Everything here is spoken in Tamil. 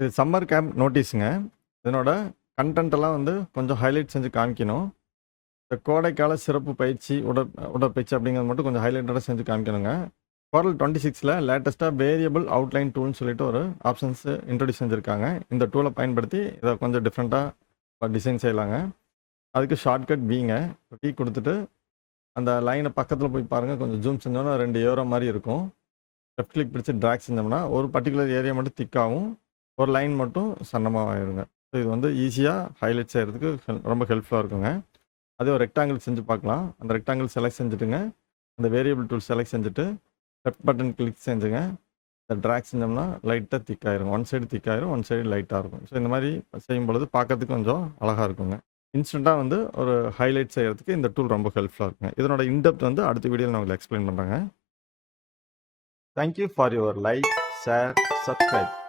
இது சம்மர் கேம்ப் நோட்டீஸுங்க. இதனோட கன்டென்ட் எல்லாம் வந்து கொஞ்சம் ஹைலைட் செஞ்சு காமிக்கணும். இந்த கோடைக்கால சிறப்பு பயிற்சி உடற்பயிற்சி அப்படிங்கிறது மட்டும் கொஞ்சம் ஹைலைட்டடா செஞ்சு காமிக்கணுங்க. Corel 26ல லேட்டஸ்ட்டா வேரியபிள் அவுட்லைன் டூல்னு சொல்லிட்டு ஒரு ஆப்ஷன்ஸ் இன்ட்ரோடியூஸ் செஞ்சிருக்காங்க. இந்த டூலை பயன்படுத்தி இதை கொஞ்சம் டிஃப்ரெண்ட்டாக டிசைன் செய்யலாங்க. அதுக்கு ஷார்ட்கட் வீங்க. வீ கொடுத்துட்டு அந்த லைனை பக்கத்தில் போய் பாருங்கள். கொஞ்சம் ஜூம் செஞ்சோன்னா 2 ஏரோ மாதிரி இருக்கும். லெஃப்ட் கிளிக் பிடிச்சி ட்ராக் செஞ்சோம்னா ஒரு பர்டிகுலர் ஏரியா மட்டும் திக்காகும், ஒரு லைன் மட்டும் சன்னமாக ஆயிருங்க. ஸோ இது வந்து ஈஸியாக ஹைலைட் செய்கிறதுக்கு ரொம்ப ஹெல்ப்ஃபுல்லாக இருக்குங்க. அதே ஒரு ரெக்டாங்கிள் செஞ்சு பார்க்கலாம். அந்த ரெக்டாங்கிள் செலக்ட் செஞ்சுட்டுங்க, அந்த வேரியபிள் டூல் செலக்ட் செஞ்சுட்டு லெஃப்ட் பட்டன் கிளிக் செஞ்சுங்க. இந்த ட்ராக் செஞ்சோம்னா லைட்டாக திக்காயிரும். ஒன் சைடு திக்காயிரும், ஒன் சைடு லைட்டாக இருக்கும். ஸோ இந்த மாதிரி செய்யும் பொழுது பார்க்கறதுக்கு கொஞ்சம் அழகாக இருக்குங்க. இன்ஸ்டண்ட்டாக வந்து ஒரு ஹைலைட் செய்கிறதுக்கு இந்த டூல் ரொம்ப ஹெல்ப்ஃபுல்லாக இருக்குங்க. இதனோட இன்டெப்த் வந்து அடுத்த வீடியோவில் நான் உங்களுக்கு எக்ஸ்பிளைன் பண்ணுறேங்க. Thank you for your like, share, subscribe.